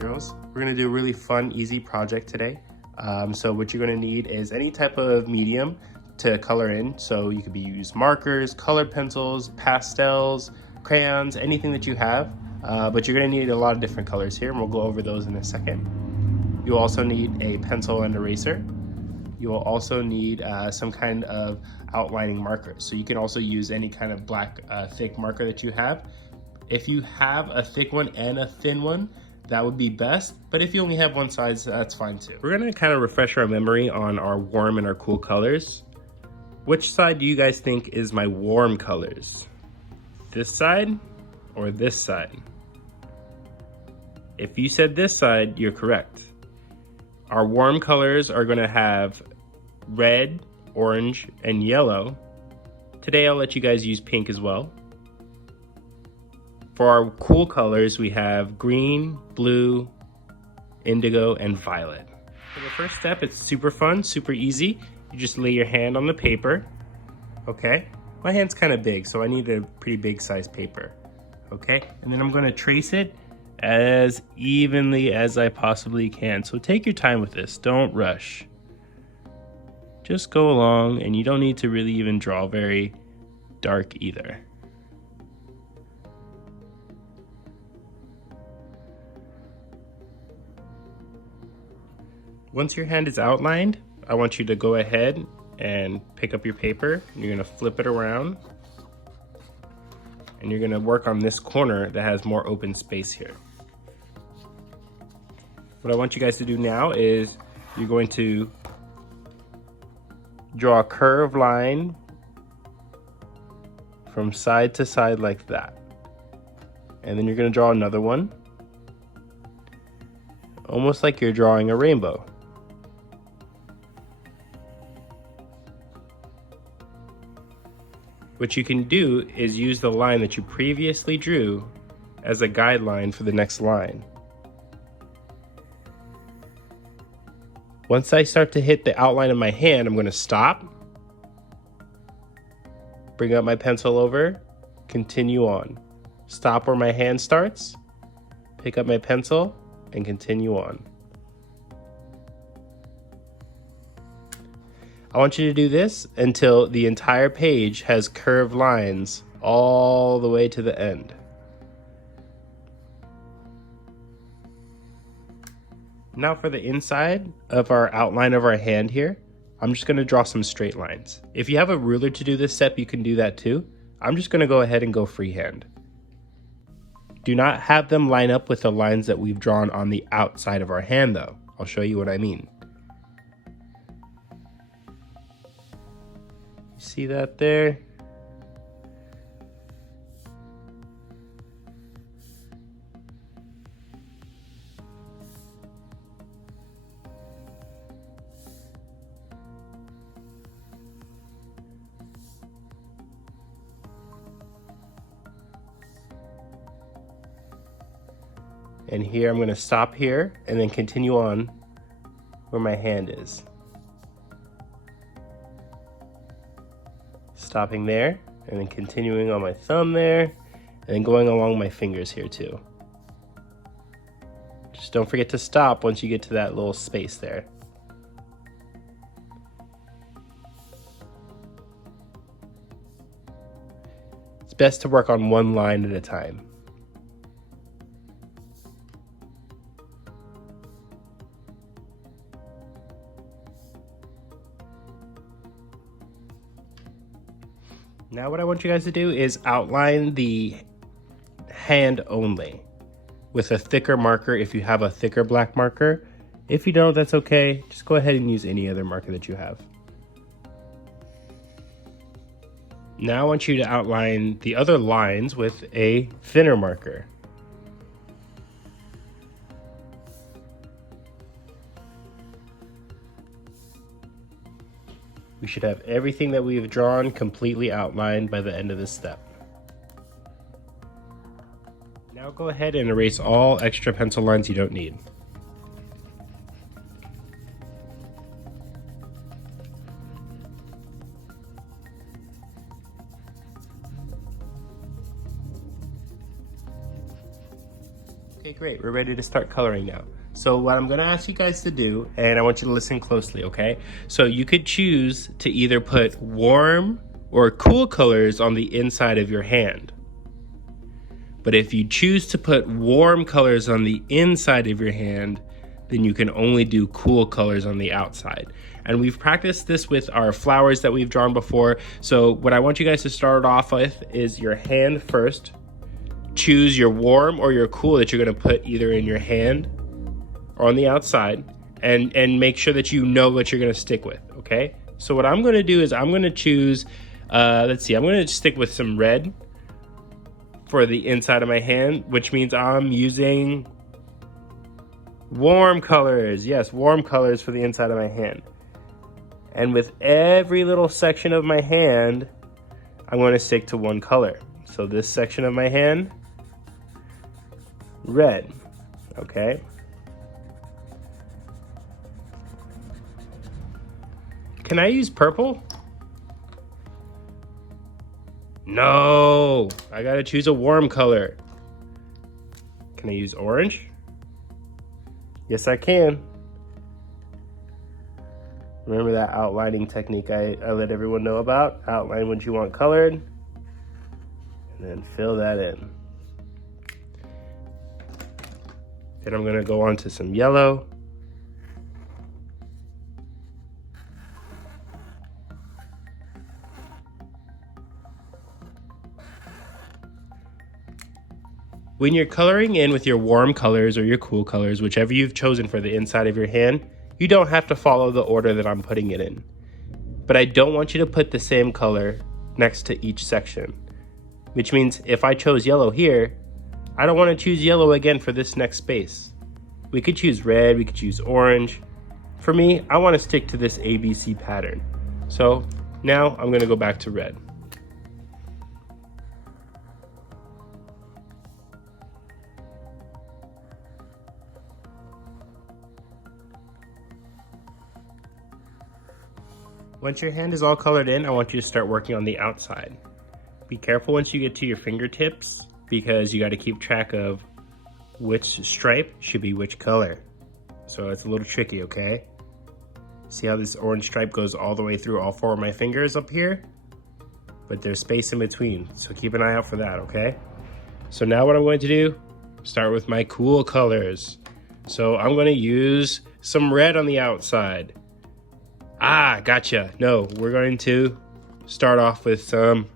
girls. We're gonna do a really fun, easy project today. So what you're gonna need is any type of medium to color in. So you could use markers, colored pencils, pastels, crayons, anything that you have. But you're gonna need a lot of different colors here, and we'll go over those in a second. You'll also need a pencil and eraser. You will also need some kind of outlining marker. So you can also use any kind of black thick marker that you have. If you have a thick one and a thin one, that would be best. But if you only have one size, that's fine too. We're gonna kind of refresh our memory on our warm and our cool colors. Which side do you guys think is my warm colors? This side or this side? If you said this side, you're correct. Our warm colors are gonna have red, orange, and yellow. Today I'll let you guys use pink as well. For our cool colors, we have green, blue, indigo, and violet. For the first step, it's super fun, super easy. You just lay your hand on the paper, okay? My hand's kind of big, so I need a pretty big size paper, okay? And then I'm gonna trace it as evenly as I possibly can. So take your time with this, don't rush. Just go along, and you don't need to really even draw very dark either. Once your hand is outlined, I want you to go ahead and pick up your paper. You're gonna flip it around, and you're gonna work on this corner that has more open space here. What I want you guys to do now is you're going to draw a curved line from side to side like that. And then you're gonna draw another one, almost like you're drawing a rainbow. What you can do is use the line that you previously drew as a guideline for the next line. Once I start to hit the outline of my hand, I'm gonna stop, bring up my pencil over, continue on. Stop where my hand starts, pick up my pencil, and continue on. I want you to do this until the entire page has curved lines all the way to the end. Now for the inside of our outline of our hand here, I'm just gonna draw some straight lines. If you have a ruler to do this step, you can do that too. I'm just gonna go ahead and go freehand. Do not have them line up with the lines that we've drawn on the outside of our hand though. I'll show you what I mean. See that there? And here I'm going to stop here and then continue on where my hand is. Stopping there and then continuing on my thumb there and then going along my fingers here too. Just don't forget to stop once you get to that little space there. It's best to work on one line at a time. Now what I want you guys to do is outline the hand only with a thicker marker if you have a thicker black marker. If you don't, that's okay. Just go ahead and use any other marker that you have. Now I want you to outline the other lines with a thinner marker. We should have everything that we've drawn completely outlined by the end of this step. Now go ahead and erase all extra pencil lines you don't need. Okay, great. We're ready to start coloring now. So what I'm gonna ask you guys to do, and I want you to listen closely, okay? So you could choose to either put warm or cool colors on the inside of your hand. But if you choose to put warm colors on the inside of your hand, then you can only do cool colors on the outside. And we've practiced this with our flowers that we've drawn before. So what I want you guys to start off with is your hand first. Choose your warm or your cool that you're gonna put either in your hand or on the outside, and make sure that you know what you're gonna stick with, okay? So what I'm gonna do is I'm gonna choose, let's see, I'm gonna stick with some red for the inside of my hand, which means I'm using warm colors. Yes, warm colors for the inside of my hand. And with every little section of my hand, I'm going to stick to one color. So this section of my hand, red, okay? Can I use purple? No, I gotta choose a warm color. Can I use orange? Yes, I can. Remember that outlining technique I let everyone know about? Outline what you want colored, and then fill that in. Then I'm gonna go on to some yellow. When you're coloring in with your warm colors or your cool colors, whichever you've chosen for the inside of your hand, you don't have to follow the order that I'm putting it in. But I don't want you to put the same color next to each section, which means if I chose yellow here, I don't want to choose yellow again for this next space. We could choose red, we could choose orange. For me, I want to stick to this ABC pattern. So now I'm going to go back to red. Once your hand is all colored in, I want you to start working on the outside. Be careful once you get to your fingertips, because you got to keep track of which stripe should be which color. So it's a little tricky, okay? See how this orange stripe goes all the way through all four of my fingers up here? But there's space in between, so keep an eye out for that, okay? So now what I'm going to do, start with my cool colors. So I'm going to use some red on the outside. Ah, gotcha. No, we're going to start off with some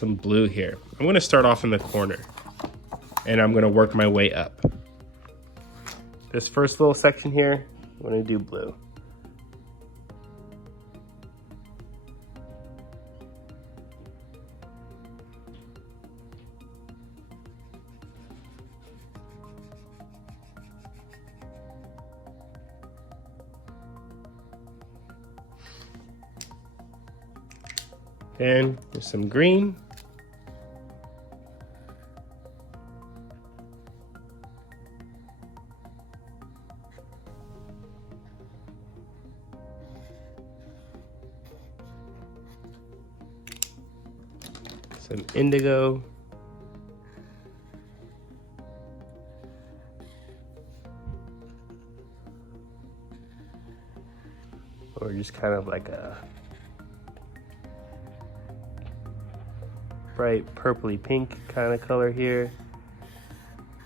blue here. I'm going to start off in the corner, and I'm going to work my way up. This first little section here, I'm going to do blue. Then there's some green. Some indigo. Or just kind of like a bright purpley pink kind of color here.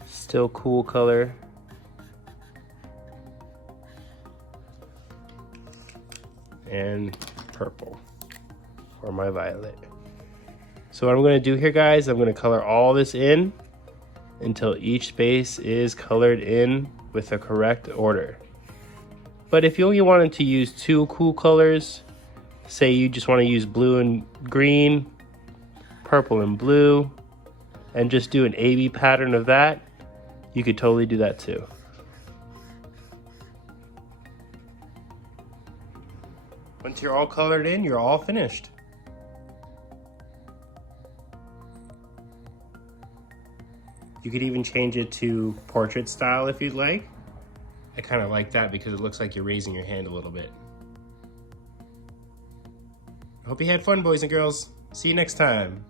Still cool color. And purple for my violet. So what I'm going to do here, guys, I'm going to color all this in until each space is colored in with the correct order. But if you only wanted to use two cool colors, say you just want to use blue and green, purple and blue, and just do an AB pattern of that, you could totally do that too. Once you're all colored in, you're all finished. You could even change it to portrait style if you'd like. I kind of like that because it looks like you're raising your hand a little bit. I hope you had fun, boys and girls. See you next time.